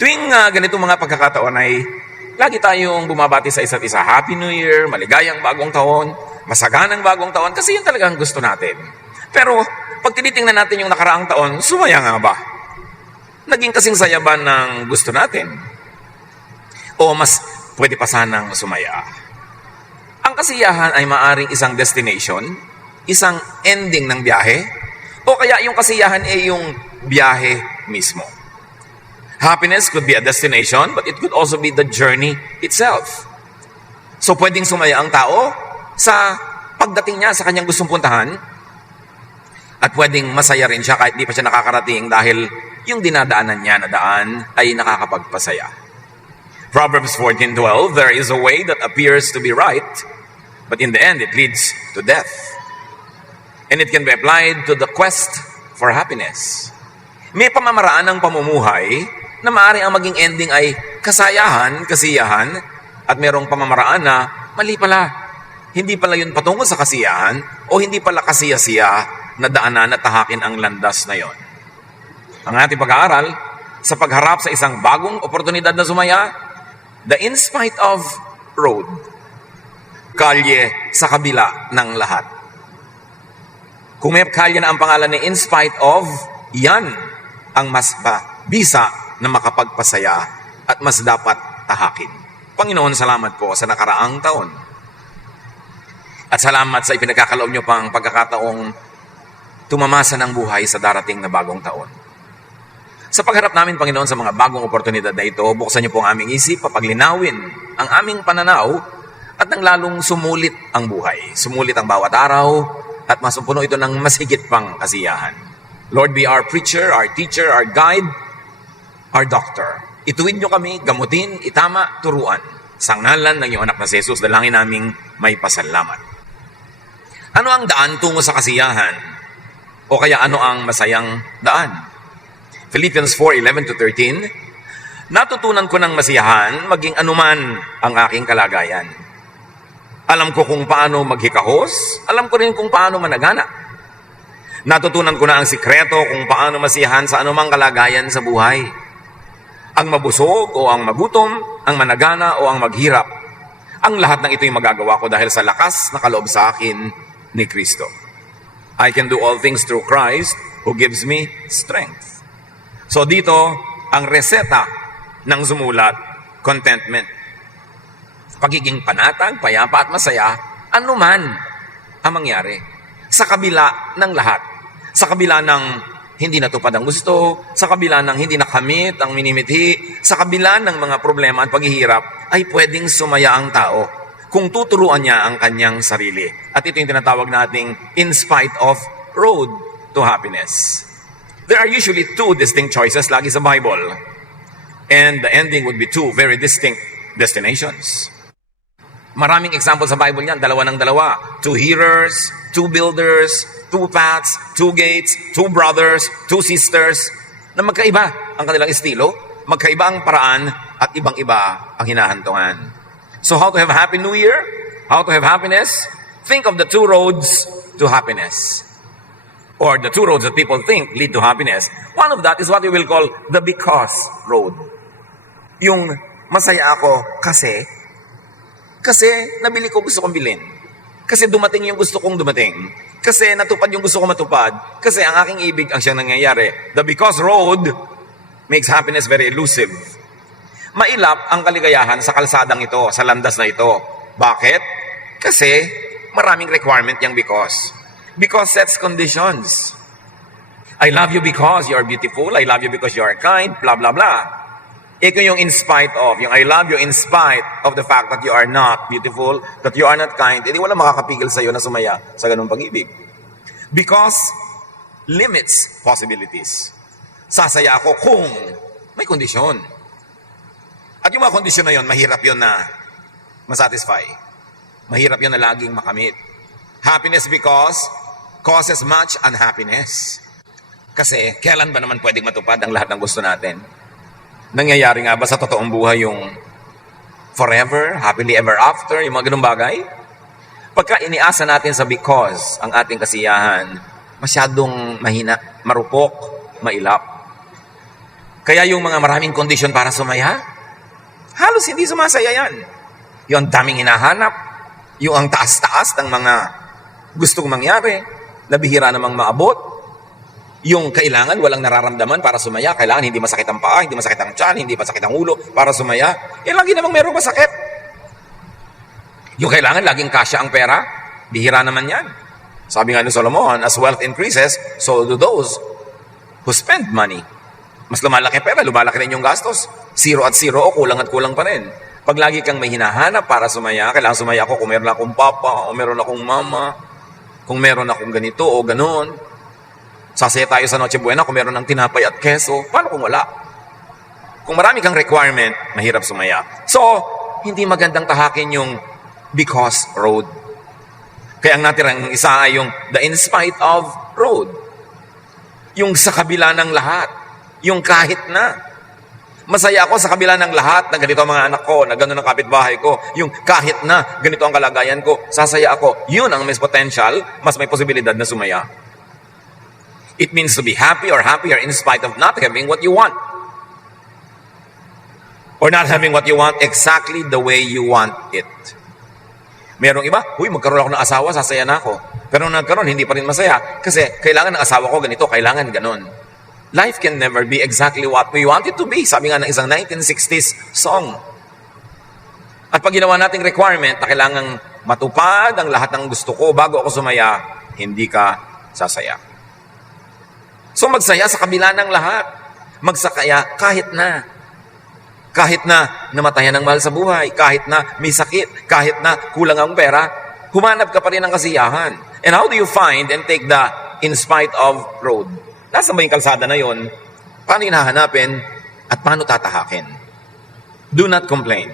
Tuwing ganitong mga pagkakataon ay lagi tayong bumabati sa isa't isa. Happy New Year, maligayang bagong taon, masaganang bagong taon, kasi yun talagang gusto natin. Pero pag tinitingnan natin yung nakaraang taon, sumaya nga ba? Naging kasing saya ba ng gusto natin? O mas pwede pa sanang sumaya? Ang kasiyahan ay maaring isang destination, isang ending ng biyahe, o kaya yung kasiyahan ay yung biyahe mismo. Happiness could be a destination, but it could also be the journey itself. So pwedeng sumaya ang tao sa pagdating niya sa kanyang gustong puntahan, at pwedeng masaya rin siya kahit di pa siya nakakarating dahil yung dinadaanan niya na daan ay nakakapagpasaya. Proverbs 14:12, there is a way that appears to be right, but in the end it leads to death. And it can be applied to the quest for happiness. May pamamaraan ng pamumuhay na maaari ang maging ending ay kasayahan, kasiyahan, at merong pamamaraan na mali pala. Hindi pala yun patungo sa kasiyahan o hindi pala kasiyasiya na daanan at tahakin ang landas na yon. Ang ating pag-aaral sa pagharap sa isang bagong oportunidad na sumaya, the in spite of road, kalye sa kabila ng lahat. Kung may kalye na ang pangalan ni in spite of, yan ang mas bisa na makapagpasaya at mas dapat tahakin. Panginoon, salamat po sa nakaraang taon. At salamat sa ipinagkakaloob niyo pang pagkakataong tumamasa ng buhay sa darating na bagong taon. Sa pagharap namin, Panginoon, sa mga bagong oportunidad na ito, buksan niyo po ang aming isip, papaglinawin ang aming pananaw, at nang lalong sumulit ang buhay. Sumulit ang bawat araw, at masumpuno ito ng mas higit pang kasiyahan. Lord, be our preacher, our teacher, our guide, our doctor. Ituwid niyo kami, gamutin, itama, turuan. Sa ngalan ng iyong anak na si Jesus, dalangin naming may pasalamat. Ano ang daan tungo sa kasiyahan? O kaya ano ang masayang daan? Philippians 4:11-13, natutunan ko ng masiyahan maging anuman ang aking kalagayan. Alam ko kung paano maghikahos, alam ko rin kung paano managana. Natutunan ko na ang sikreto kung paano masiyahan sa anumang kalagayan sa buhay. Ang mabusog o ang magutom, ang managana o ang maghirap. Ang lahat ng ito'y magagawa ko dahil sa lakas na kaloob sa akin ni Kristo. I can do all things through Christ who gives me strength. So dito, ang reseta ng sumulat, contentment. Pagiging panatag, payapa at masaya, anuman ang mangyari. Sa kabila ng lahat. Sa kabila ng hindi natupad ang gusto, sa kabila ng hindi nakamit ang minimithi, sa kabila ng mga problema at paghihirap, ay pwedeng sumaya ang tao kung tuturuan niya ang kanyang sarili. At ito yung tinatawag nating in spite of road to happiness. There are usually two distinct choices lagi sa Bible. And the ending would be two very distinct destinations. Maraming example sa Bible niyan, dalawa ng dalawa. Two hearers, two builders, two paths, two gates, two brothers, two sisters, na magkaiba ang kanilang estilo, magkaiba ang paraan, at ibang-iba ang hinahantungan. So how to have a happy new year? How to have happiness? Think of the two roads to happiness. Or the two roads that people think lead to happiness. One of that is what we will call the because road. Yung masaya ako kasi nabili ko gusto kong bilhin. Kasi dumating yung gusto kong dumating. Kasi natupad yung gusto kong matupad. Kasi ang aking ibig ang siyang nangyayari. The because road makes happiness very elusive. Mailap ang kaligayahan sa kalsadang ito, sa landas na ito. Bakit? Kasi maraming requirement yung because. Because sets conditions. I love you because you are beautiful. I love you because you are kind. Blah, blah, blah. Ito yung in spite of, yung I love you in spite of the fact that you are not beautiful, that you are not kind, hindi wala makakapigil sa iyo na sumaya sa ganung pag-ibig. Because limits possibilities. Sasaya ako kung may kondisyon. At yung mga kondisyon na yon, mahirap yon na masatisfy. Mahirap yon na laging makamit. Happiness because causes much unhappiness. Kasi kailan ba naman pwedeng matupad ang lahat ng gusto natin? Nangyayari nga ba sa totoong buhay yung forever, happily ever after, yung mga ganung bagay? Pagka iniasa natin sa because ang ating kasiyahan, masyadong mahina, marupok, mailap. Kaya yung mga maraming kondisyon para sumaya, halos hindi sumasaya yan. Yung ang daming hinahanap, yung ang taas-taas ng mga gustong mangyari, na bihira namang maabot, yung kailangan walang nararamdaman para sumaya, kailangan hindi masakit ang paa, hindi masakit ang tiyan, hindi masakit ang ulo para sumaya, yan lagi namang merong masakit. Yung kailangan laging kasya ang pera, bihira naman yan. Sabi nga ni Solomon, as wealth increases, so do those who spend money. Mas lumalaki pera, lumalaki rin yung gastos. 0 at 0 o kulang at kulang pa rin. Pag lagi kang may hinahanap para sumaya, kailangan sumaya ako kung meron akong papa, o meron akong mama, kung meron akong ganito o ganon. Sasaya tayo sa Noche Buena kung meron ng tinapay at keso. Paano kung wala? Kung marami kang requirement, mahirap sumaya. So, hindi magandang tahakin yung because road. Kaya ang natirang isa ay yung the in spite of road. Yung sa kabila ng lahat. Yung kahit na. Masaya ako sa kabila ng lahat na ganito ang mga anak ko, na gano'n ang kapitbahay ko. Yung kahit na ganito ang kalagayan ko, sasaya ako. Yun ang mas potential, mas may posibilidad na sumaya. It means to be happy or happier in spite of not having what you want. Or not having what you want exactly the way you want it. Merong iba, magkaroon ako ng asawa, sasaya na ako. Pero nung nagkaroon, hindi pa rin masaya. Kasi kailangan ng asawa ko ganito, kailangan ganon. Life can never be exactly what we want it to be. Sabi nga ng isang 1960s song. At pag ginawa nating requirement na kailangang matupad ang lahat ng gusto ko bago ako sumaya, hindi ka sasaya. So magsaya sa kabila ng lahat. Magsakaya kahit na. Kahit na namatayan ng mahal sa buhay, kahit na may sakit, kahit na kulang ang pera, humanap ka pa rin ng kasiyahan. And how do you find and take the in spite of road? Nasaan ba yung kalsada na yon? Paano hinahanapin? At paano tatahakin? Do not complain.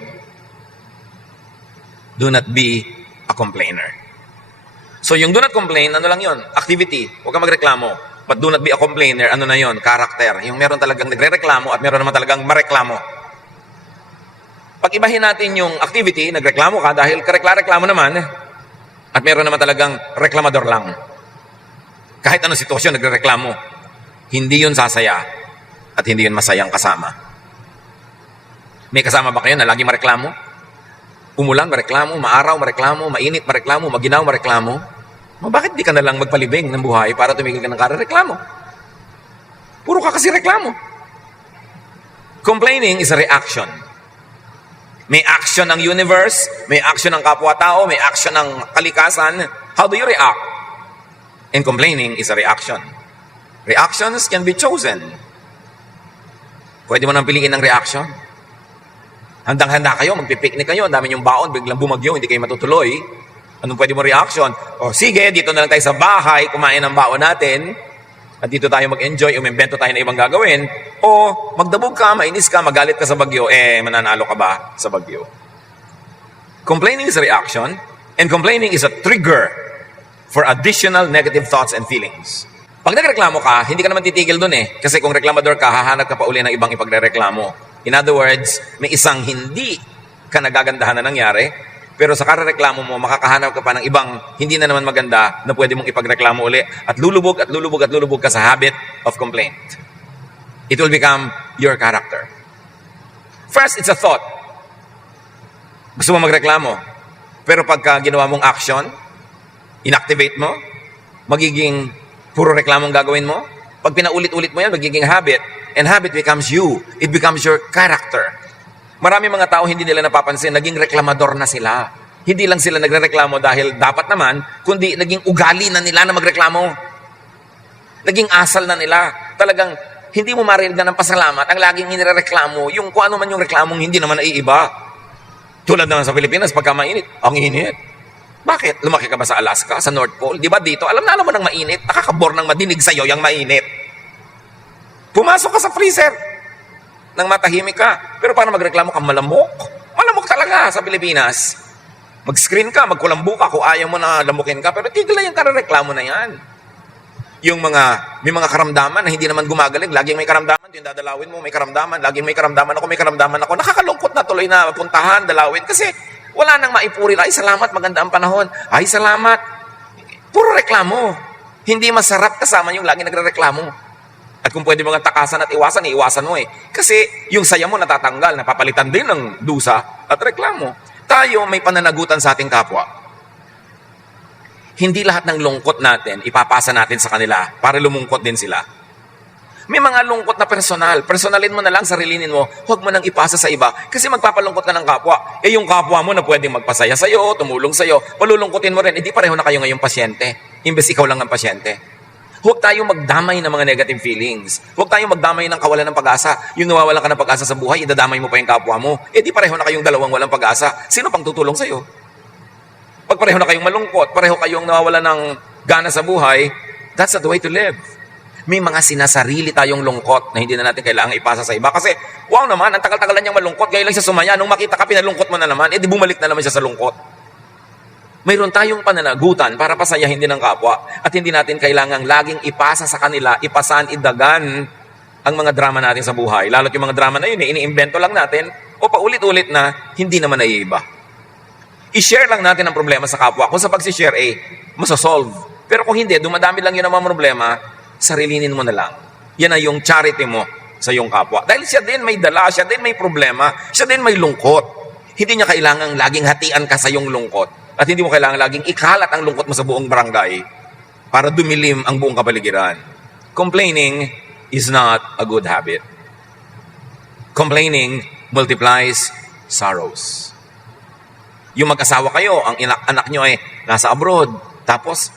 Do not be a complainer. So yung do not complain, ano lang yon? Activity. Huwag kang magreklamo. But do not be a complainer, ano na yon? Character. Yung meron talagang nagre-reklamo at meron naman talagang mareklamo. Pag-ibahin natin yung activity, nagreklamo ka dahil karekla-reklamo naman, at meron naman talagang reklamador lang. Kahit anong sitwasyon, nagre-reklamo. Hindi yun sasaya at hindi yun masayang kasama. May kasama ba kayo na lagi mareklamo? Umulan, mareklamo, maaraw, mareklamo, mainit, mareklamo, maginaw, mareklamo. Bakit di ka na lang magpalibing ng buhay para tumigil ka ng kare-reklamo? Puro ka kasi reklamo. Complaining is a reaction. May action ng universe, may action ng kapwa-tao, may action ng kalikasan. How do you react? And complaining is a reaction. Reactions can be chosen. Pwede mo nang piliin ng reaction. Handang-handa kayo, magpipiknik kayo, ang dami yung baon, biglang bumagyo, hindi kayo matutuloy. Anong pwede mo reaction? O sige, dito na lang tayo sa bahay, kumain ng baon natin, at dito tayo mag-enjoy, umimbento tayo na ibang gagawin. O magdabog ka, mainis ka, magalit ka sa bagyo, mananalo ka ba sa bagyo? Complaining is a reaction, and complaining is a trigger for additional negative thoughts and feelings. Pag nagreklamo ka, hindi ka naman titigil dun eh. Kasi kung reklamador ka, hahanap ka pa uli ng ibang ipagreklamo. In other words, may isang hindi ka nagagandahan na nangyari, pero sa kareklamo mo, makakahanap ka pa ng ibang hindi na naman maganda na pwede mong ipagreklamo uli at lulubog at lulubog at lulubog ka sa habit of complaint. It will become your character. First, it's a thought. Gusto mo magreklamo. Pero pagka ginawa mong action, inactivate mo, magiging puro reklamong gagawin mo. Pag pinaulit-ulit mo yan, magiging habit. And habit becomes you. It becomes your character. Marami mga tao hindi nila napapansin, naging reklamador na sila. Hindi lang sila nagrereklamo dahil dapat naman, kundi naging ugali na nila na magreklamo. Naging asal na nila. Talagang hindi mo marinig na ng pasalamat ang laging inireklamo, yung kung ano man yung reklamong hindi naman naiiba. Tulad naman sa Pilipinas, pagka mainit, ang init. Bakit? Lumaki ka ba sa Alaska, sa North Pole? Di ba dito? Alam na mo ng mainit. Nakakabor ng madinig sa'yo yung mainit. Pumasok ka sa freezer nang matahimik ka. Pero paano magreklamo ka? Malamok. Malamok talaga sa Pilipinas. Mag-screen ka, magkulambo ka kung ayaw mo na lamukin ka. Pero tigil na yung karareklamo na yan. Yung may mga karamdaman na hindi naman gumagaling. Laging may karamdaman. Yung dadalawin mo, may karamdaman. Laging may karamdaman ako, may karamdaman ako. Nakakalungkot na tuloy na puntahan, dalawin. Kasi wala nang maipuri. Ay, salamat, maganda ang panahon. Ay, salamat. Puro reklamo. Hindi masarap kasama yung lagi nagre-reklamo. At kung pwede mga takasan at iwasan, iwasan mo eh. Kasi yung saya mo natatanggal, napapalitan din ng dusa at reklamo. Tayo may pananagutan sa ating kapwa. Hindi lahat ng lungkot natin ipapasa natin sa kanila para lumungkot din sila. May mga lungkot na personal. Personalin mo na lang, sarilinin mo. Huwag mo nang ipasa sa iba. Kasi magpapalungkot ka ng kapwa. Eh yung kapwa mo na pwedeng magpasaya sa'yo, tumulong sa'yo, palulungkutin mo rin. Eh di pareho na kayo ngayong pasyente. Imbes ikaw lang ang pasyente. Huwag tayong magdamay ng mga negative feelings. Huwag tayong magdamay ng kawalan ng pag-asa. Yung nawawalan ka ng pag-asa sa buhay, idadamay mo pa yung kapwa mo. Eh di pareho na kayong dalawang walang pag-asa. Sino pang tutulong sa'yo? Pag pareho na kayong malungkot, pareho kayong nawawalan ng gana sa buhay, that's not the way to live. May mga sinasarili tayong lungkot na hindi na natin kailangang ipasa sa iba. Kasi, wow naman, ang tagal-tagalan niyang malungkot, kaya lang siya sumaya. Nung makita ka, pinalungkot mo na naman, eh di bumalik na naman siya sa lungkot. Mayroon tayong pananagutan para pasayahin din ng kapwa. At hindi natin kailangang laging ipasa sa kanila, ipasan, idagan ang mga drama natin sa buhay. Lalo't yung mga drama na yun, iniimbento lang natin o paulit-ulit na hindi naman naiiba. I-share lang natin ang problema sa kapwa. Kung sa pag-share, masasolve. Pero kung hindi, dumadami lang yun ang mga problema, sarilinin mo na lang. Yan na yung charity mo sa iyong kapwa. Dahil siya din may dala, siya din may problema, siya din may lungkot. Hindi niya kailangang laging hatian ka sa iyong lungkot. At hindi mo kailangang laging ikalat ang lungkot mo sa buong barangay para dumilim ang buong kapaligiran. Complaining is not a good habit. Complaining multiplies sorrows. Yung mag-asawa kayo, ang anak nyo ay nasa abroad, tapos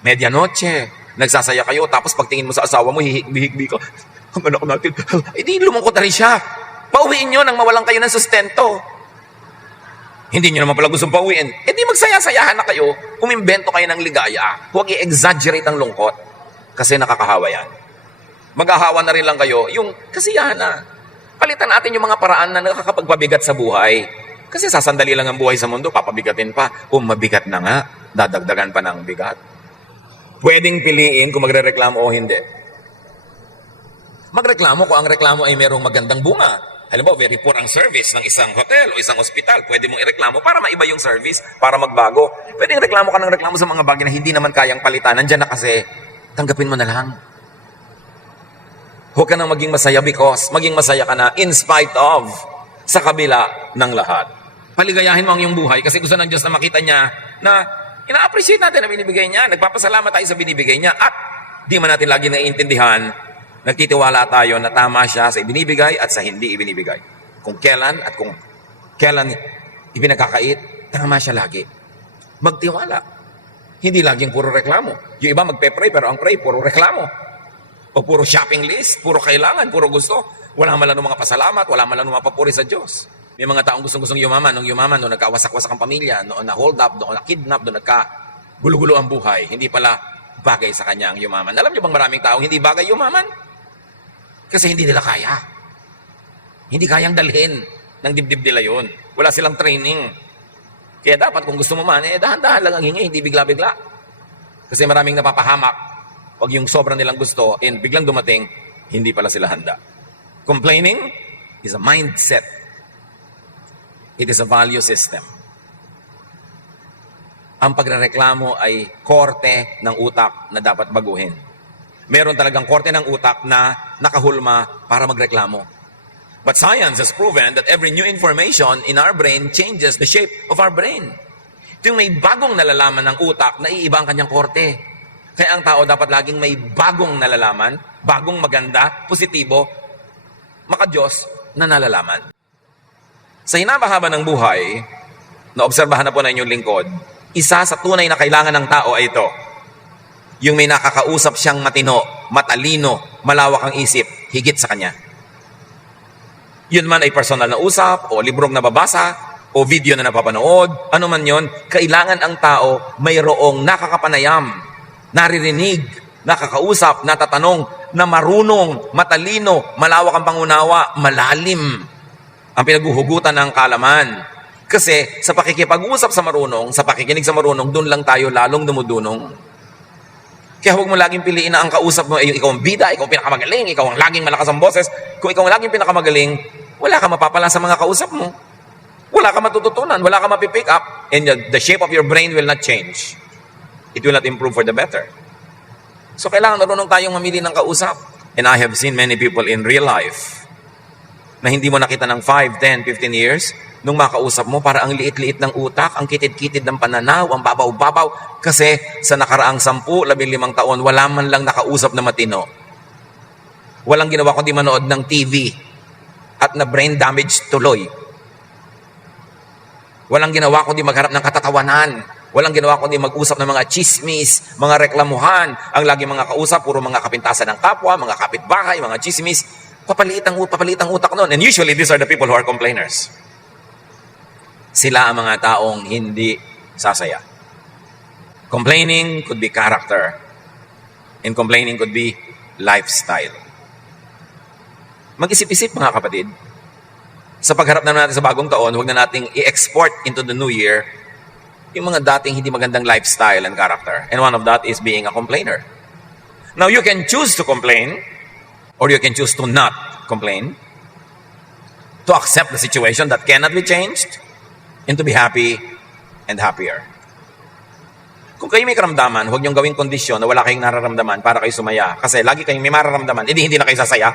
medianoche, nagsasaya kayo, tapos pagtingin mo sa asawa mo, hihigbi ka, ang anak natin, hindi lumungkot na rin siya. Pauwiin nyo nang mawalan kayo ng sustento. Hindi nyo naman pala gustong pauwiin. Eh di magsaya-sayahan na kayo, umimbento kayo ng ligaya. Huwag i-exaggerate ang lungkot, kasi nakakahawa yan. Maghahawa na rin lang kayo, yung kasiyahan na. Palitan natin yung mga paraan na nakakapagpabigat sa buhay. Kasi sasandali lang ang buhay sa mundo, papabigatin pa. Kung mabigat na nga, dadagdagan pa ng bigat. Pwedeng piliin kung magrereklamo o hindi. Magreklamo kung ang reklamo ay merong magandang bunga. Halimbawa, very poor ang service ng isang hotel o isang ospital. Pwede mong ireklamo para maiba yung service, para magbago. Pwedeng reklamo ka ng reklamo sa mga bagay na hindi naman kayang palitan. Nandiyan na kasi, tanggapin mo na lang. Huwag ka nang maging masaya because maging masaya ka na in spite of, sa kabila ng lahat. Paligayahin mo ang iyong buhay kasi gusto ng Diyos na makita niya na ina-appreciate natin na binibigay niya. Nagpapasalamat tayo sa binibigay niya at di man natin lagi naiintindihan, nagtitiwala tayo na tama siya sa ibinibigay at sa hindi ibinibigay. Kung kailan at kung kailan ipinagkakait, tama siya lagi. Magtiwala. Hindi laging puro reklamo. Yung iba magpe-pray pero ang pray puro reklamo. O puro shopping list, puro kailangan, puro gusto. Wala man lang ng mga pasalamat, wala man lang ng mga papuri sa Diyos. May mga taong gustong yumaman, nung nagkawasak-wasak ang pamilya, noong na-hold up, noong na-kidnap, noong nagka-gulo-gulo ang buhay, hindi pala bagay sa kanya ang yumaman. Alam niyo bang maraming taong hindi bagay yumaman? Kasi hindi nila kaya. Hindi kayang dalhin ng dibdib nila yun. Wala silang training. Kaya dapat kung gusto mo man, dahan-dahan lang ang hingi, hindi bigla-bigla. Kasi maraming napapahamak. Pag yung sobrang nilang gusto, and biglang dumating, hindi pala sila handa. Complaining is a mindset. It is a value system. Ang pagrereklamo ay korte ng utak na dapat baguhin. Meron talagang korte ng utak na nakahulma para magreklamo. But science has proven that every new information in our brain changes the shape of our brain. Ito yung may bagong nalalaman ng utak na iiba ang kanyang korte. Kaya ang tao dapat laging may bagong nalalaman, bagong maganda, positibo, maka-Diyos na nalalaman. Sa hinabahaba ng buhay, naobserbahan na po na inyong lingkod, isa sa tunay na kailangan ng tao ay ito. Yung may nakakausap siyang matino, matalino, malawak ang isip, higit sa kanya. Yun man ay personal na usap, o librong nababasa, o video na napapanood, ano man yun, kailangan ang tao mayroong nakakapanayam, naririnig, nakakausap, natatanong, na marunong, matalino, malawak ang pangunawa, malalim ang pinaghuhugutan ng kalaman. Kasi sa pakikipag-usap sa marunong, sa pakikinig sa marunong, doon lang tayo lalong dumudunong. Kaya huwag mo laging piliin na ang kausap mo ay ikaw ang bida, ikaw ang pinakamagaling, ikaw ang laging malakas ang boses. Kung ikaw ang laging pinakamagaling, wala ka mapapala sa mga kausap mo. Wala ka matututunan, wala ka mapipick up, and the shape of your brain will not change. It will not improve for the better. So kailangan marunong tayong mamili ng kausap. And I have seen many people in real life na hindi mo nakita ng 5, 10, 15 years, nung makausap mo, para ang liit-liit ng utak, ang kitid-kitid ng pananaw, ang babaw-babaw, kasi sa nakaraang 10, 15 taon, wala man lang nakausap na matino. Walang ginawa kundi manood ng TV at na brain damage tuloy. Walang ginawa kundi magharap ng katatawanan. Walang ginawa kundi mag-usap ng mga chismis, mga reklamuhan. Ang lagi mga kausap, puro mga kapintasan ng kapwa, mga kapitbahay, mga chismis. Papalit ang utak noon. And usually, these are the people who are complainers. Sila ang mga taong hindi sasaya. Complaining could be character. And complaining could be lifestyle. Mag-isip-isip mga kapatid. Sa pagharap na natin sa bagong taon, huwag na nating i-export into the new year yung mga dating hindi magandang lifestyle and character. And one of that is being a complainer. Now, you can choose to complain or you can choose to not complain, to accept the situation that cannot be changed, and to be happy and happier. Kung kayo may karamdaman, huwag niyong gawing kondisyon na wala kayong nararamdaman para kayo sumaya. Kasi lagi kayong may mararamdaman, hindi na kayo sasaya.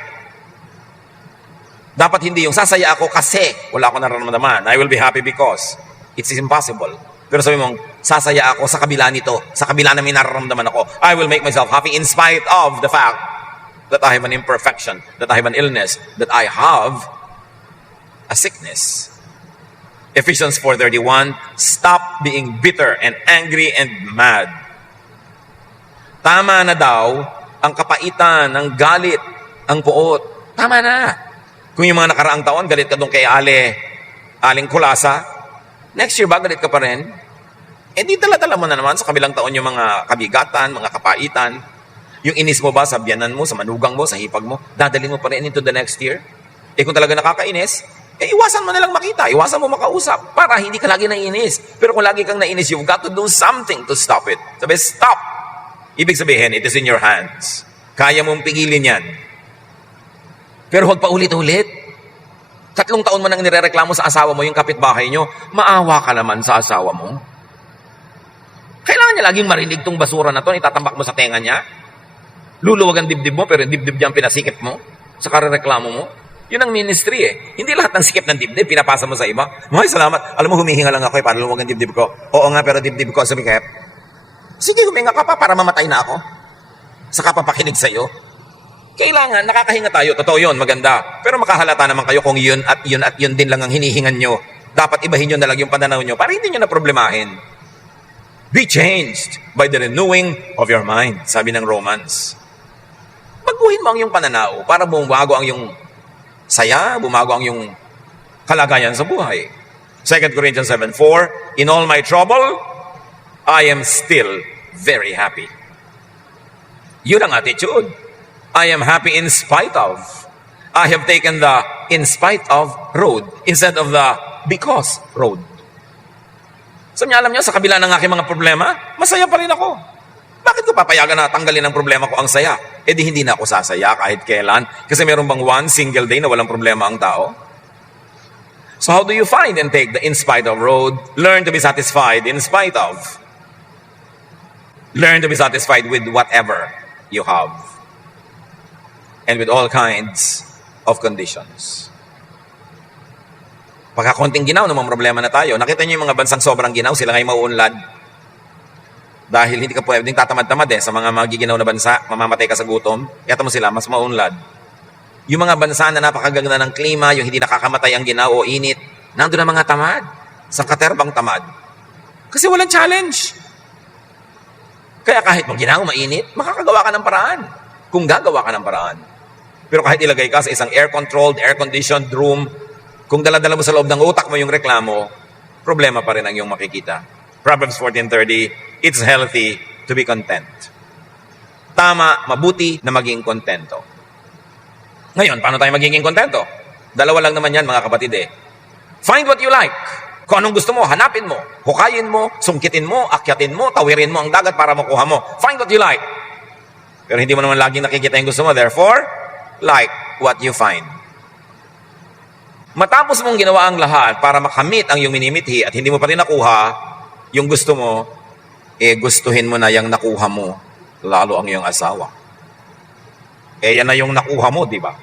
Dapat hindi yung sasaya ako kasi wala akong nararamdaman. I will be happy because. It's impossible. Pero sabi mong, sasaya ako sa kabila nito, sa kabila na may nararamdaman ako. I will make myself happy in spite of the fact that I have an imperfection, that I have an illness, that I have a sickness. Ephesians 4:31, stop being bitter and angry and mad. Tama na daw ang kapaitan, ang galit, ang puot. Tama na. Kung yung mga nakaraang taon, galit ka doon kay Aling Kulasa, next year ba galit ka pa rin? Eh di dala-dala mo na naman sa kabilang taon yung mga kabigatan, mga kapaitan. Yung inis mo ba sa biyanan mo, sa manugang mo, sa hipag mo, dadalhin mo pa rin into the next year? Eh kung talaga nakakainis, iwasan mo na lang makita, iwasan mo makausap para hindi ka lagi naiinis. Pero kung lagi kang naiinis, you've got to do something to stop it. Sabi, stop! Ibig sabihin, it is in your hands. Kaya mong pigilin yan. Pero huwag pa ulit-ulit. 3 taon mo nang nirereklamo sa asawa mo, yung kapitbahay nyo, maawa ka naman sa asawa mo. Kailangan niya laging marinig tong basura na to, itatambak mo sa tenga niya. Luluwag ang dibdib mo, pero yung dibdib niya ang pinasikip mo sa karereklamo mo. Yun ang ministry eh. Hindi lahat ng sikip ng dibdib, pinapasa mo sa iba. May salamat. Alam mo, humihinga lang ako para luwag ang dibdib ko. Oo nga, pero dibdib ko sumikip. Sige, huminga ka pa para mamatay na ako. Saka papakinig sa iyo. Kailangan, nakakahinga tayo. Totoo yun, maganda. Pero makahalata naman kayo kung yun at yun din lang ang hinihingan nyo. Dapat ibahin nyo na lang yung pananaw nyo para hindi nyo na problemahin. Be changed by the renewing of your mind, sabi ng Romans. Baguhin mo ang iyong pananaw para bumago ang iyong saya, bumago ang iyong kalagayan sa buhay. 2 Corinthians 7:4, in all my trouble, I am still very happy. Yun ang attitude. I am happy in spite of. I have taken the in spite of road instead of the because road. So alam nyo, sa kabila ng aking mga problema, masaya pa rin ako. Bakit ko papayagan na tanggalin ang problema ko ang saya? Eh di hindi na ako sasaya kahit kailan. Kasi meron bang one single day na walang problema ang tao? So how do you find and take the in spite of road? Learn to be satisfied in spite of. Learn to be satisfied with whatever you have. And with all kinds of conditions. Pagka konting ginaw, ng mga problema na tayo. Nakita niyo yung mga bansang sobrang ginaw, sila ngayon mauunlad. Dahil hindi ka pwedeng tatamad-tamad sa mga magiginaw na bansa, mamamatay ka sa gutom, kaya mo sila, mas maunlad. Yung mga bansa na napakaganda ng klima, yung hindi nakakamatay ang ginaw o init, nandun ang mga tamad. Sa katerbang tamad. Kasi walang challenge. Kaya kahit maginaw, mainit, makakagawa ka ng paraan. Kung gagawa ka ng paraan. Pero kahit ilagay ka sa isang air-controlled, air-conditioned room, kung dala-dala mo sa loob ng utak mo yung reklamo, problema pa rin ang iyong makikita. Proverbs 14:30, it's healthy to be content. Tama, mabuti na maging kontento. Ngayon, paano tayo magiging kontento? Dalawa lang naman yan, mga kapatid Find what you like. Kung anong gusto mo, hanapin mo. Hukayin mo, sungkitin mo, akyatin mo, tawirin mo ang dagat para makuha mo. Find what you like. Pero hindi mo naman laging nakikita yung gusto mo. Therefore, like what you find. Matapos mong ginawa ang lahat para makamit ang iyong minimithi at hindi mo pa rin nakuha yung gusto mo, gustuhin mo na yung nakuha mo, lalo ang iyong asawa. yan na yung nakuha mo, di ba?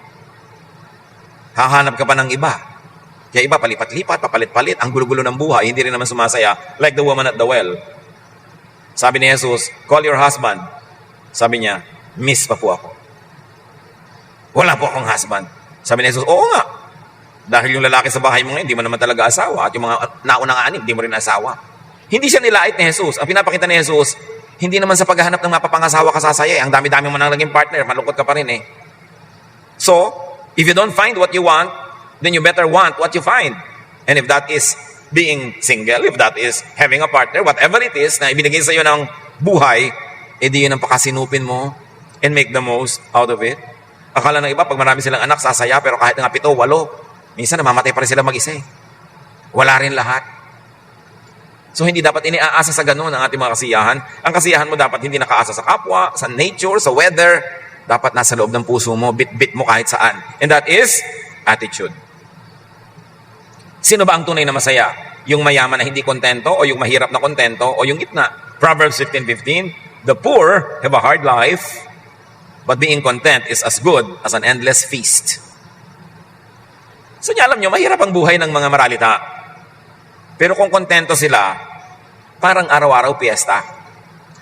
Hahanap ka pa ng iba. Kaya iba, palipat-lipat, papalit-palit. Ang gulo-gulo ng buhay, hindi rin naman sumasaya. Like the woman at the well. Sabi ni Jesus, call your husband. Sabi niya, miss pa po ako. Wala po akong husband. Sabi ni Jesus, oo nga. Dahil yung lalaki sa bahay mo ngayon, hindi mo naman talaga asawa. At yung mga naunang anim, hindi mo rin asawa. Hindi siya nilait ni Jesus. Ang pinapakita ni Jesus, hindi naman sa paghahanap ng mapapangasawa ka sasaya. Ang dami-dami mo nang naging partner, malungkot ka pa rin eh. So, if you don't find what you want, then you better want what you find. And if that is being single, if that is having a partner, whatever it is na ibinigay sa iyo ng buhay, edi yun ang pakasinupin mo and make the most out of it. Akala ng iba, pag marami silang anak, sasaya, pero kahit nga 7, 8, minsan namamatay pa rin sila mag-isa. Wala rin lahat. So hindi dapat iniaasa sa ganun ang ating mga kasiyahan. Ang kasiyahan mo dapat hindi nakaasa sa kapwa, sa nature, sa weather. Dapat nasa loob ng puso mo, bit-bit mo kahit saan. And that is attitude. Sino ba ang tunay na masaya? Yung mayaman na hindi kontento, o yung mahirap na kontento, o yung gitna? Proverbs 15:15, the poor have a hard life, but being content is as good as an endless feast. So niya alam nyo, mahirap ang buhay ng mga maralita. Pero kung kontento sila, parang araw-araw piyesta.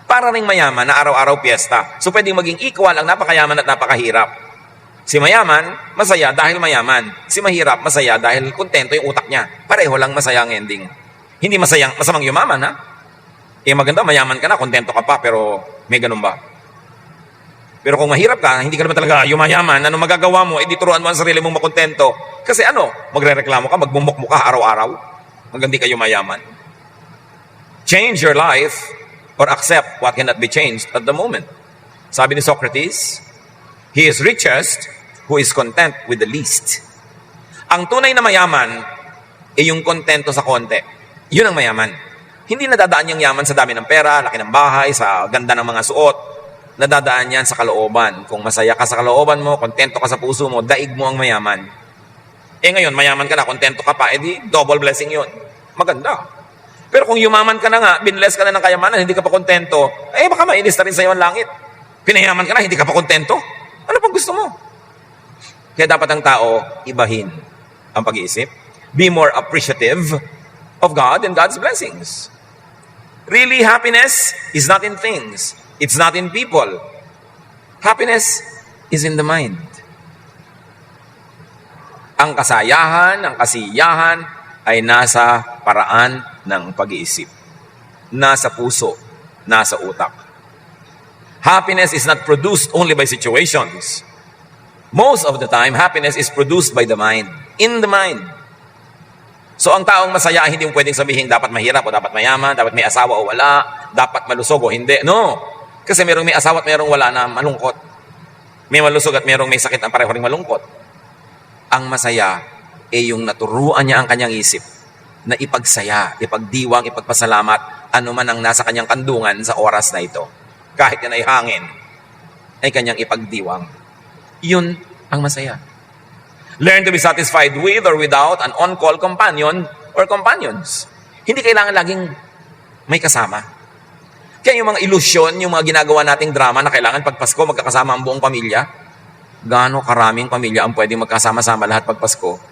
Para ring mayaman na araw-araw piyesta. So pwedeng maging equal ang napakayaman at napakahirap. Si mayaman, masaya dahil mayaman. Si mahirap, masaya dahil kontento yung utak niya. Pareho lang masaya ang ending. Hindi masamang yumaman, ha? Maganda, mayaman ka na, kontento ka pa, pero may ganun ba? Pero kung mahirap ka, hindi ka naman talaga yumayaman, ano magagawa mo? Turuan mo ang sarili mong makontento. Kasi magre-reklamo ka, magmumukmo ka araw-araw. Hanggang di ka yumayaman. Change your life or accept what cannot be changed at the moment. Sabi ni Socrates, he is richest who is content with the least. Ang tunay na mayaman ay yung kontento sa konti. Yun ang mayaman. Hindi nadadaan yung yaman sa dami ng pera, laki ng bahay, sa ganda ng mga suot. Nadadaan yan sa kalooban. Kung masaya ka sa kalooban mo, kontento ka sa puso mo, daig mo ang mayaman. Ngayon, mayaman ka na, kontento ka pa, edi double blessing yun. Maganda. Pero kung yumaman ka na nga, binless ka na ng kayamanan, hindi ka pa kontento, baka mainis na rin sa iyo ang langit. Pinayaman ka na, hindi ka pa kontento. Ano pang gusto mo? Kaya dapat ang tao, ibahin ang pag-iisip. Be more appreciative of God and God's blessings. Really, happiness is not in things. It's not in people. Happiness is in the mind. Ang kasayahan, ang kasiyahan ay nasa paraan ng pag-iisip. Nasa puso, nasa utak. Happiness is not produced only by situations. Most of the time, happiness is produced by the mind. In the mind. So ang taong masaya, hindi mo pwedeng sabihin dapat mahirap o dapat mayaman, dapat may asawa o wala, dapat malusog o hindi. No. Kasi merong may asawa at merong wala na malungkot. May malusog at merong may sakit na pareho ring malungkot. Ang masaya ay yung naturuan niya ang kanyang isip na ipagsaya, ipagdiwang, ipagpasalamat, ano man ang nasa kanyang kandungan sa oras na ito. Kahit yan ay hangin, ay kanyang ipagdiwang. Yun ang masaya. Learn to be satisfied with or without an on-call companion or companions. Hindi kailangan laging may kasama. Kaya yung mga ilusyon, yung mga ginagawa nating drama na kailangan pag Pasko magkakasama ang buong pamilya, gaano karaming pamilya ang pwedeng magkasama-sama lahat pag Pasko?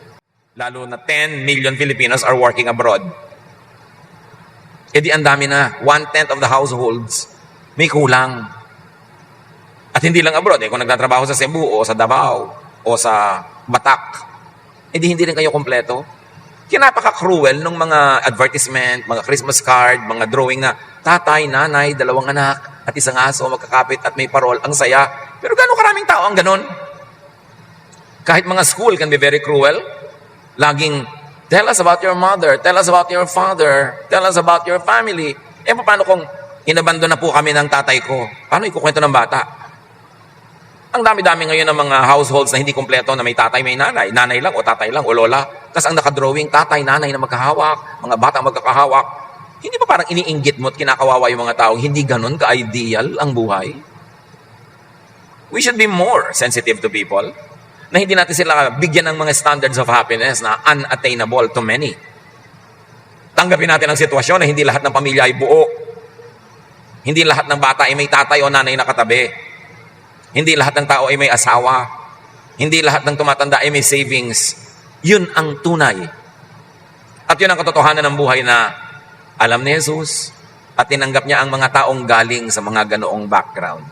Lalo na 10 million Filipinos are working abroad. Di ang dami na. 1/10 of the households may kulang. At hindi lang abroad. Kung nagtatrabaho sa Cebu o sa Davao o sa Batak, hindi rin kayo kompleto. Kaya napaka-cruel ng mga advertisement, mga Christmas card, mga drawing na tatay, nanay, 2 anak, at isang aso, magkakapit at may parol. Ang saya. Pero gano'ng karaming tao ang ganon? Kahit mga school can be very cruel. Laging, tell us about your mother, tell us about your father, tell us about your family. Paano kung inabandon na po kami ng tatay ko? Paano ikukwento ng bata? Ang dami-dami ngayon ng mga households na hindi kompleto na may tatay, may nanay. Nanay lang o tatay lang o lola. Tapos ang nakadrawing, tatay, nanay na magkahawak, mga bata magkakahawak. Hindi ba parang iniinggit mo at kinakawawa yung mga taong hindi ganun ka-ideal ang buhay? We should be more sensitive to people na hindi natin sila bigyan ng mga standards of happiness na unattainable to many. Tanggapin natin ang sitwasyon na hindi lahat ng pamilya ay buo. Hindi lahat ng bata ay may tatay o nanay na katabi. Hindi lahat ng tao ay may asawa. Hindi lahat ng tumatanda ay may savings. Yun ang tunay. At yun ang katotohanan ng buhay na alam ni Jesus at tinanggap niya ang mga taong galing sa mga ganoong background.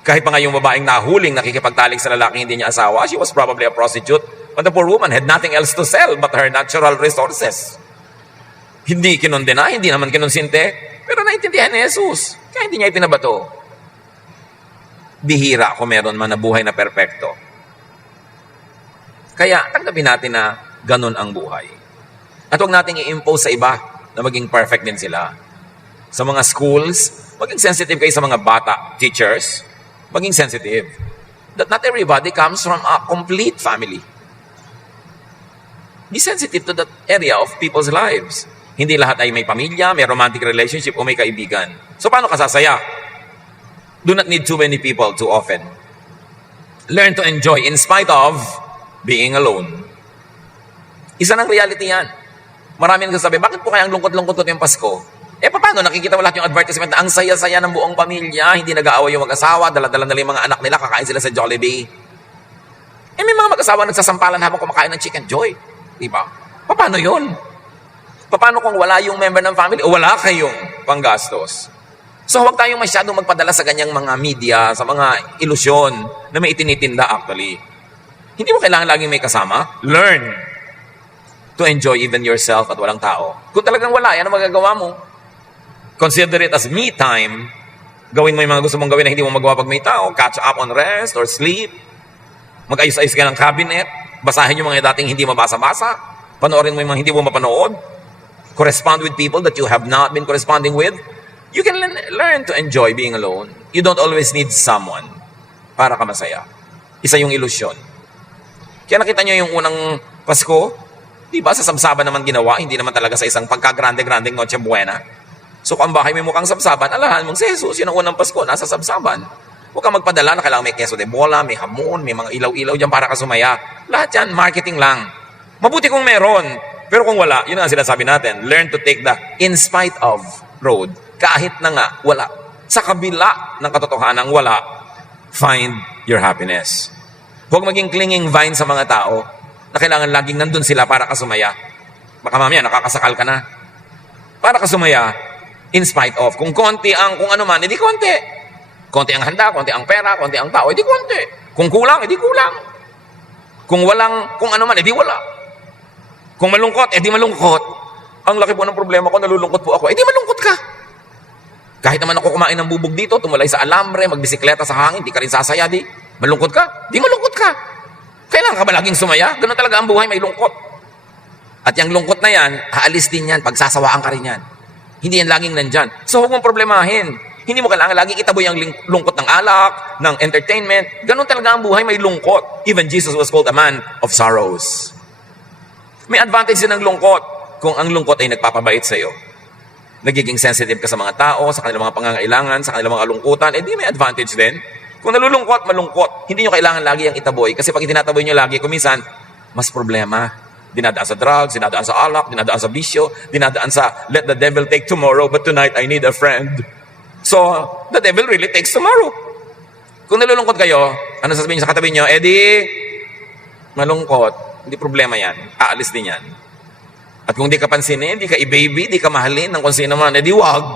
Kahit pa nga yung babaeng nahuling nakikipagtalik sa lalaking hindi niya asawa, she was probably a prostitute, but the poor woman had nothing else to sell but her natural resources. Hindi kinondena, hindi naman kinonsinte, pero naintindihan ni Jesus. Kaya hindi niya ipinabato. Bihira kung meron man na buhay na perpekto. Kaya tanggapin natin na ganun ang buhay. At huwag nating i-impose sa iba na maging perfect din sila. Sa mga schools, maging sensitive kayo sa mga bata, teachers, maging sensitive. That not everybody comes from a complete family. Be sensitive to that area of people's lives. Hindi lahat ay may pamilya, may romantic relationship, o may kaibigan. So paano ka sasaya? Do not need too many people too often. Learn to enjoy in spite of being alone. Isa ng reality yan. Marami nagsasabi, bakit po kaya ang lungkot-lungkot yung Pasko? Paano? Nakikita mo lahat yung advertisement na ang saya-saya ng buong pamilya, hindi nag-aaway yung mag-asawa, dala-dala nila yung mga anak nila, kakain sila sa Jollibee. May mga mag-asawa nagsasampalan habang kumakain ng chicken joy. Diba? Paano yun? Paano kung wala yung member ng family o wala kayong panggastos? So huwag tayong masyadong magpadala sa ganyang mga media, sa mga ilusyon na may itinitinda actually. Hindi mo kailangan laging may kasama. Learn to enjoy even yourself at walang tao. Kung talagang wala, yan ang magagawa mo. Consider it as me time. Gawin mo yung mga gusto mong gawin na hindi mo magawa pag may tao. Catch up on rest or sleep. Mag-ayos-ayos ka ng cabinet. Basahin yung mga dating hindi mabasa-basa. Panoorin mo yung mga hindi mo mapanood. Correspond with people that you have not been corresponding with. You can learn to enjoy being alone. You don't always need someone para ka masaya. Isa yung ilusyon. Kaya nakita nyo yung unang Pasko, di ba, sa sabsaban naman ginawa, hindi naman talaga sa isang pagka-grande-grandeng Noche Buena. So kung ang bahay may mukhang sabsaban, alahan mong si Jesus, yun ang unang Pasko, nasa sabsaban. Huwag kang magpadala na kailangan may queso de bola, may hamon, may mga ilaw-ilaw dyan para ka sumaya. Lahat yan, marketing lang. Mabuti kung meron, pero kung wala, yun ang sinasabi natin, learn to take the in spite of road. Kahit na nga, wala. Sa kabila ng katotohanan wala, find your happiness. Huwag maging clinging vine sa mga tao na kailangan laging nandun sila para ka sumaya. Baka mamaya, nakakasakal ka na. Para ka sumaya, in spite of. Kung konti ang kung ano man, edi konti. Konti ang handa, konti ang pera, konti ang tao, edi konti. Kung kulang, edi kulang. Kung walang, kung ano man, edi wala. Kung malungkot, edi malungkot. Ang laki po ng problema ko, nalulungkot po ako, edi malungkot ka. Kahit naman ako kumain ng bubog dito, tumulay sa alambre, magbisikleta sa hangin, di ka rin sasaya, di. Malungkot ka? Di malungkot ka. Kailangan ka ba laging sumaya? Ganun talaga ang buhay, may lungkot. At yung lungkot na yan, aalis din yan, pagsasawaan ka rin yan. Hindi yan laging nandyan. So huwag mong problemahin. Hindi mo kailangan laging itaboy ang lungkot ng alak, ng entertainment. Ganun talaga ang buhay, may lungkot. Even Jesus was called a man of sorrows. May advantage din ng lungkot kung ang lungkot ay nagpapabait sa iyo. Nagiging sensitive ka sa mga tao, sa kanilang mga pangangailangan, sa kanilang mga kalungkutan, di may advantage din. Kung nalulungkot, malungkot, hindi nyo kailangan lagi ang itaboy. Kasi pag itinataboy nyo lagi, kuminsan, mas problema. Dinadaan sa drugs, dinadaan sa alak, dinadaan sa bisyo, dinadaan sa let the devil take tomorrow, but tonight I need a friend. So, the devil really takes tomorrow. Kung nalulungkot kayo, ano sasabihin nyo sa katabi nyo? Malungkot. Hindi problema yan. Aalis din yan. At kung di ka pansinin, di ka i-baby, di ka mahalin ng kung sino man, wag.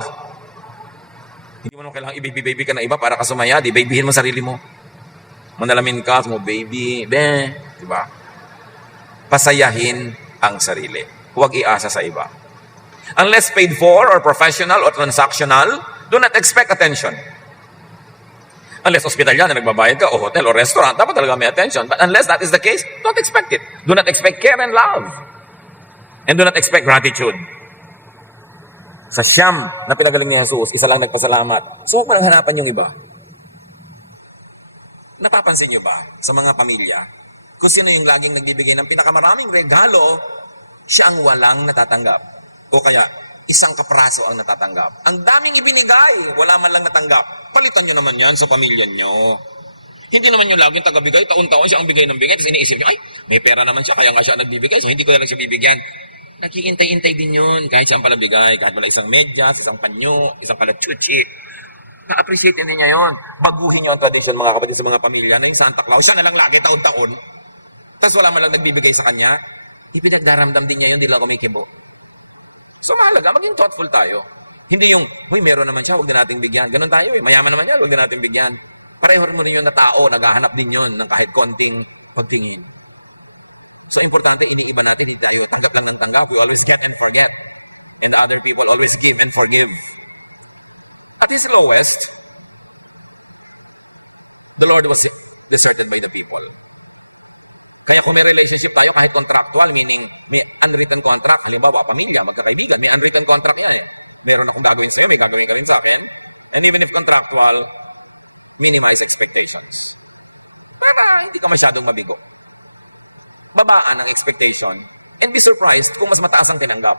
Hindi mo naman kailangan i-baby-baby ka na iba para ka sumaya. Di, babyhin mo sarili mo. Manalamin ka, mo baby, diba? Pasayahin ang sarili. Huwag iasa sa iba. Unless paid for or professional or transactional, do not expect attention. Unless hospital yan na nagbabayad ka, o hotel, o restaurant, dapat talaga may attention. But unless that is the case, don't expect it. Do not expect care and love. And do not expect gratitude. Sa siyam na pinagaling ni Jesus, isa lang nagpasalamat. So huwag mo nang hanapan yung iba. Napapansin nyo ba sa mga pamilya, kung sino yung laging nagbibigay ng pinakamaraming regalo, siya ang walang natatanggap. O kaya, isang kapraso ang natatanggap. Ang daming ibinigay, wala man lang natanggap. Palitan nyo naman yan sa pamilya nyo. Hindi naman yung laging tagabigay, taon-taon siya ang bigay ng bigay, tapos iniisip nyo, ay, may pera naman siya, kaya nga siya nagbibigay, so hindi ko na lang siya bibigyan. Nakikintay-intay din yun, kahit siya ang palabigay, kahit wala isang medyas, isang panyo, isang palachuchi. Na-appreciate din niya yon. Baguhin niyo ang tradition, mga kapatid, sa mga pamilya na yung Santa Claus, siya na lang lagi taon-taon. Tapos wala man lang nagbibigay sa kanya. Ipinagdaramdam din niya yun, di lang kumikibo. So mahalaga, maging thoughtful tayo. Hindi yung, meron naman siya, huwag na nating bigyan. Ganon tayo eh, mayaman naman yan, huwag na nating bigyan. Pareho mo rin yun na tao, naghahanap din yun ng kahit konting pagtingin. So importante, iniiba natin, hindi tayo tanggap lang ng tanggap. We always get and forget. And the other people always give and forgive. At his lowest, the Lord was deserted by the people. Kaya kung may relationship tayo, kahit contractual, meaning may unwritten contract, halimbawa, pamilya, magkakaibigan, may unwritten contract yan eh. Meron akong gagawin sa'yo, may gagawin ka rin sa akin. And even if contractual, minimize expectations. Para hindi ka masyadong mabigo. Babaan ang expectation and be surprised kung mas mataas ang tinanggap.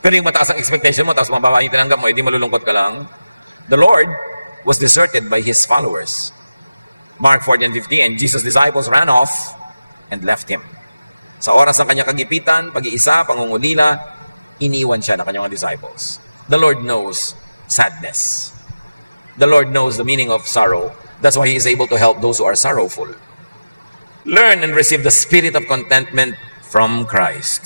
Pero yung mataas ang expectation mo, tapos mababa yung tinanggap mo, hindi malulungkot ka lang. The Lord was deserted by His followers. Mark 14:50, and Jesus' disciples ran off and left Him. Sa oras ng kanyang kagipitan, pag-iisa, pangungulila, iniwan siya ng kanyang disciples. The Lord knows sadness. The Lord knows the meaning of sorrow. That's why He is able to help those who are sorrowful. Learn and receive the spirit of contentment from Christ.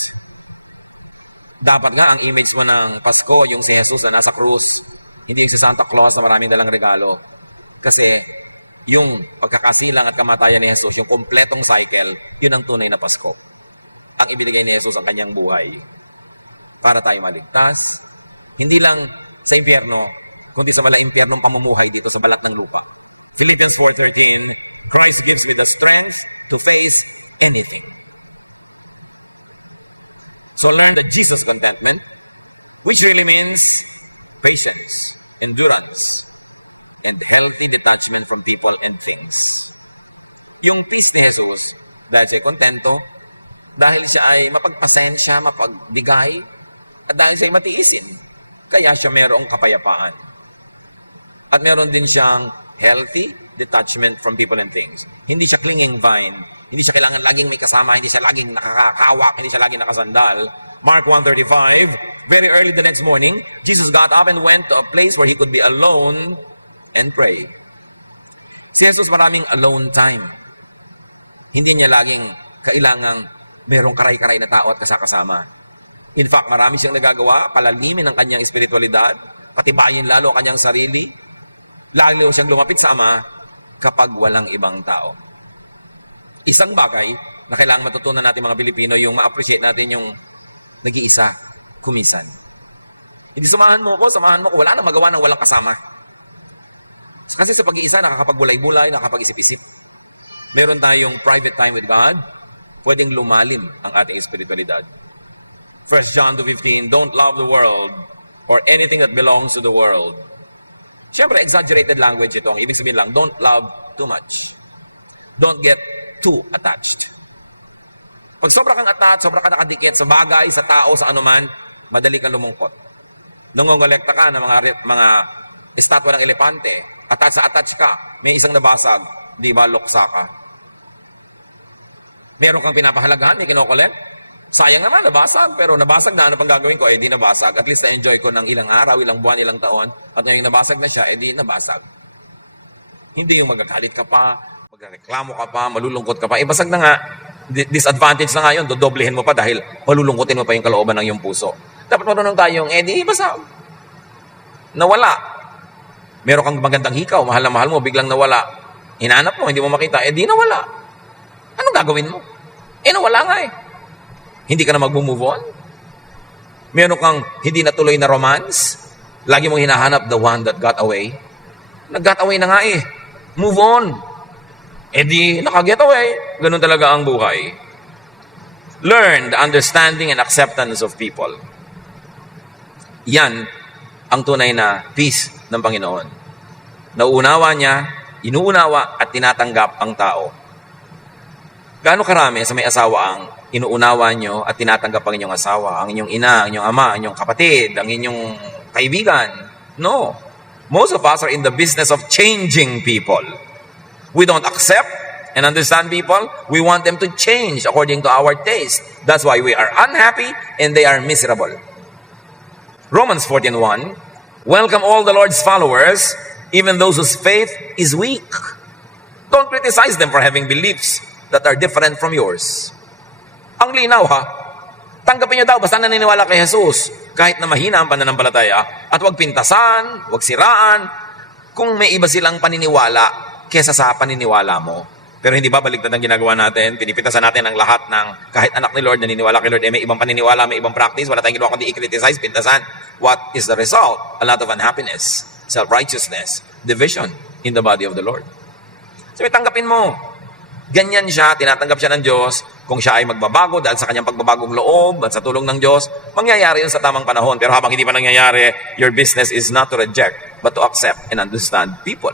Dapat nga ang image mo ng Pasko, yung si Jesus na nasa krus, hindi yung si Santa Claus na maraming dalang regalo. Kasi yung pagkakasilang at kamatayan ni Jesus, yung kompletong cycle, yun ang tunay na Pasko. Ang ibinigay ni Jesus ang kanyang buhay para tayo maligtas, hindi lang sa impyerno, kundi sa wala impyernong pamumuhay dito sa balat ng lupa. Philippians 4:13, Christ gives me the strength to face anything. So learn the Jesus contentment, which really means patience, endurance, and healthy detachment from people and things. Yung peace ni Jesus, dahil siya kontento, dahil siya ay mapagpasensya, mapagbigay, at dahil siya ay matiisin, kaya siya mayroong kapayapaan. At meron din siyang healthy detachment from people and things. Hindi siya clinging vine, hindi siya kailangan laging may kasama, hindi siya laging nakakawak, hindi siya laging nakasandal. Mark 1:35, very early the next morning, Jesus got up and went to a place where he could be alone and pray. Si Jesus maraming alone time. Hindi niya laging kailangang merong karay-karay na tao at kasama. In fact, marami siyang nagagawa, palalimin ang kanyang espiritualidad, patibayin lalo ang kanyang sarili, lalo siyang lumapit sa Ama kapag walang ibang tao. Isang bagay na kailangang matutunan natin mga Pilipino, yung ma-appreciate natin yung nag-iisa, kumisan. Hindi samahan mo ko, wala nang magawa ng walang kasama. Kasi sa pag-iisa, nakakapag-bulay-bulay, nakakapag-isip-isip. Meron tayong private time with God, pwedeng lumalim ang ating espiritualidad. 1 John 2:15, don't love the world or anything that belongs to the world. Siyempre, exaggerated language ito. Ang ibig sabihin lang, don't love too much. Don't get too attached. Pag sobra kang attached, sobra ka nakadikit sa bagay, sa tao, sa anuman, madali kang lumungkot. Nangongolekta ka ng mga estatwa ng elepante, attach ka, may isang nabasag, di ba luksa ka? Meron kang pinapahalagahan, may kinokolekt, sayang naman, nabasag, pero nabasag na, ano pang gagawin ko? Di nabasag. At least na-enjoy ko ng ilang araw, ilang buwan, ilang taon, at ngayon nabasag na siya, di nabasag. Hindi yung magagalit ka pa, magreklamo ka pa, malulungkot ka pa. Basag na nga, disadvantage na nga yun, dodoblehin mo pa dahil malulungkotin mo pa yung kalooban ng iyong puso. Dapat marunong tayong, di basag. Nawala. Meron kang magandang hikaw, mahal na mahal mo, biglang nawala. Hinanap mo, hindi mo makita, di nawala. Anong gagawin mo? Nawala nga eh. Hindi ka na mag-move on? Meron kang hindi natuloy na romance? Lagi mong hinahanap the one that got away? Nag-got away na nga eh. Move on. Di naka-get away. Ganun talaga ang buhay. Learn the understanding and acceptance of people. Yan ang tunay na peace ng Panginoon. Nauunawa niya, inuunawa at tinatanggap ang tao. Gaano karami sa may asawa ang inuunawa nyo at tinatanggap ang inyong asawa, ang inyong ina, ang inyong ama, ang inyong kapatid, ang inyong kaibigan? No. Most of us are in the business of changing people. We don't accept and understand people. We want them to change according to our taste. That's why we are unhappy and they are miserable. Romans 14:1, welcome all the Lord's followers even those whose faith is weak. Don't criticize them for having beliefs that are different from yours. Ang linaw ha, tanggapin niyo daw basta naniniwala kay Jesus, kahit na mahina ang pananampalataya, at huwag pintasan, huwag siraan, kung may iba silang paniniwala kesa sa paniniwala mo. Pero hindi ba baliktad ang ginagawa natin? Pinipitasan natin ang lahat ng kahit anak ni Lord, naniniwala kay Lord, may ibang paniniwala, may ibang practice, wala tayong ginawa kundi i-criticize, pintasan. What is the result? A lot of unhappiness, self-righteousness, division in the body of the Lord. So tanggapin mo. Ganyan siya, tinatanggap siya ng Diyos. Kung siya ay magbabago dahil sa kanyang pagbabagong loob at sa tulong ng Diyos, mangyayari yun sa tamang panahon. Pero habang hindi pa nangyayari, your business is not to reject, but to accept and understand people.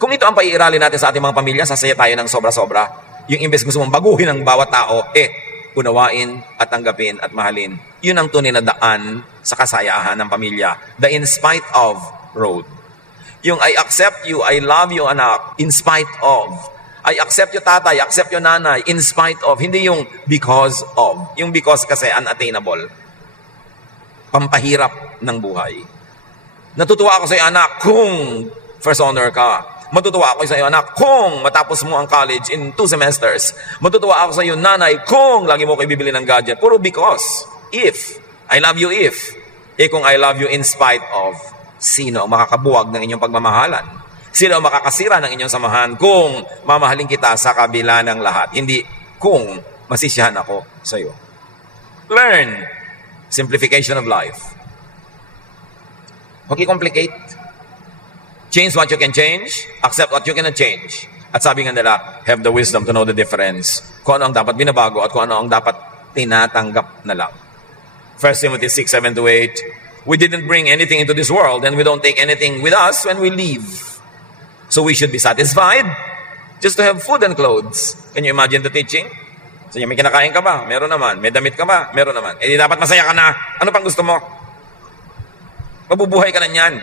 Kung ito ang paiiralin natin sa ating mga pamilya, sasaya tayo ng sobra-sobra. Yung imbes gusto mong baguhin ang bawat tao, unawain at tanggapin at mahalin. Yun ang tunay na daan sa kasayahan ng pamilya. The in spite of road. Yung I accept you, I love you anak, in spite of. I accept you tatay, accept you nanay, in spite of. Hindi yung because of. Yung because kasi unattainable. Pampahirap ng buhay. Natutuwa ako sa iyo anak kung first honor ka. Matutuwa ako sa iyo anak kung matapos mo ang college in 2 semesters. Matutuwa ako sa iyo nanay kung lagi mo ko ibibili ng gadget. Puro because. If. I love you if. Kung I love you in spite of. Sino ang makakabuwag ng inyong pagmamahalan? Sino ang makakasira ng inyong samahan kung mamahalin kita sa kabila ng lahat? Hindi kung masisiyahan ako sa iyo. Learn. Simplification of life. Huwag i-complicate. Change what you can change. Accept what you cannot change. At sabi nga nila, have the wisdom to know the difference. Kung ano ang dapat binabago at kung ano ang dapat tinatanggap na lang. 1 Timothy 6:7-8. We didn't bring anything into this world and we don't take anything with us when we leave. So we should be satisfied just to have food and clothes. Can you imagine the teaching? So may kinakain ka ba? Meron naman. May damit ka ba? Meron naman. Di dapat masaya ka na. Ano pang gusto mo? Mabubuhay ka na niyan.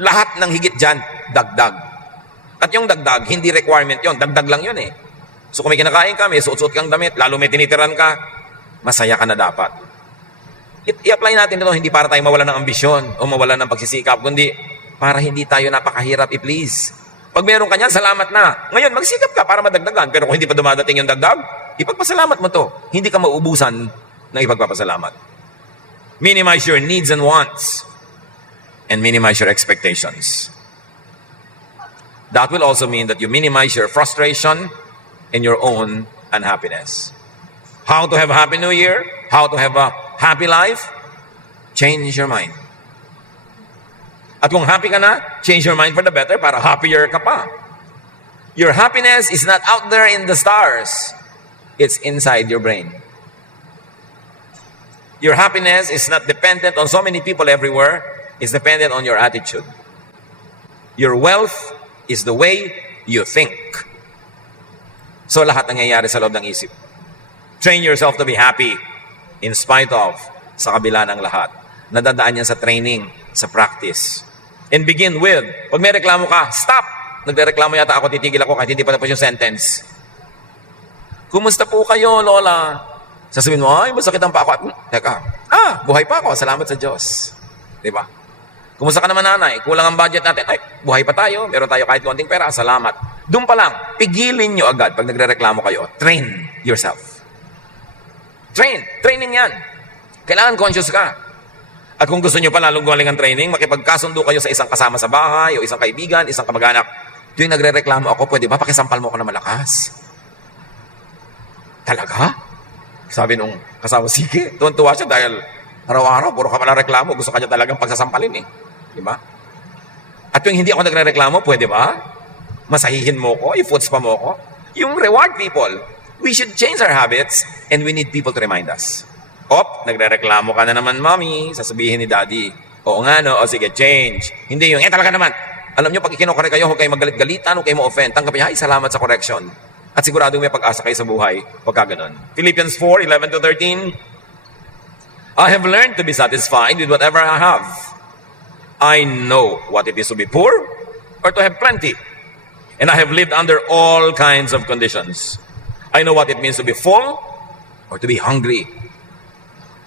Lahat ng higit dyan, dagdag. At yung dagdag, hindi requirement yon, dagdag lang yun eh. So kung may kinakain ka, may suot-suot kang damit, lalo may tinitiran ka, masaya ka na dapat. I-apply natin ito, hindi para tayo mawalan ng ambisyon o mawalan ng pagsisikap, kundi para hindi tayo napakahirap i-please. Pag meron ka niyan, salamat na. Ngayon, magsikap ka para madagdagan. Pero kung hindi pa dumadating yung dagdag, ipagpasalamat mo to. Hindi ka mauubusan ng ipagpapasalamat. Minimize your needs and wants and minimize your expectations. That will also mean that you minimize your frustration and your own unhappiness. How to have a happy new year? How to have a happy life? Change your mind. At kung happy ka na, change your mind for the better para happier ka pa. Your happiness is not out there in the stars. It's inside your brain. Your happiness is not dependent on so many people everywhere. It's dependent on your attitude. Your wealth is the way you think. So lahat nangyayari sa loob ng isip. Train yourself to be happy in spite of, sa kabila ng lahat. Nadadaan yan sa training, sa practice. And begin with, pag may reklamo ka, stop! Nagreklamo yata ako, titigil ako kahit hindi pa tapos yung sentence. Kumusta po kayo, Lola? Sasabihin mo, ay, masakit ang pa ako. Teka, buhay pa ako, salamat sa Diyos. Diba? Kumusta ka naman nanay? Kulang ang budget natin. Ay, buhay pa tayo. Meron tayo kahit konting pera. Salamat. Doon pa lang, pigilin nyo agad pag nagre-reklamo kayo. Train yourself. Training yan. Kailangan conscious ka. At kung gusto nyo pa lalong galing ang training, makipagkasundo kayo sa isang kasama sa bahay o isang kaibigan, isang kamag-anak. Tuwing nagre-reklamo ako, pwede ba pakisampal mo ako na malakas? Talaga? Sabi nung kasama, sige. Tuwan-tuwa siya dahil araw-araw, puro ka pala reklamo. Gusto ka niya talagang pagsasampalin eh. Diba? At tuwing hindi ako nagre-reklamo, pwede ba? Masahihin mo ko, i-foots pa mo ko. Yung reward people, we should change our habits and we need people to remind us. Nagre-reklamo ka na naman, mommy. Sasabihin ni daddy, oo nga no, o sige, change. Hindi yung, talaga naman. Alam nyo, pag ikinokore kayo, huwag kayo magalit-galitan, huwag kayo ma-offend. Tanggapin niya, salamat sa correction. At siguradong may pag-asa kayo sa buhay. Huwag ka ganun. Philippians 4:11-13. I have learned to be satisfied with whatever I have. I know what it is to be poor or to have plenty. And I have lived under all kinds of conditions. I know what it means to be full or to be hungry.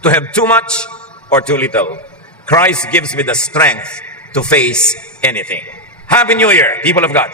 To have too much or too little. Christ gives me the strength to face anything. Happy New Year, people of God.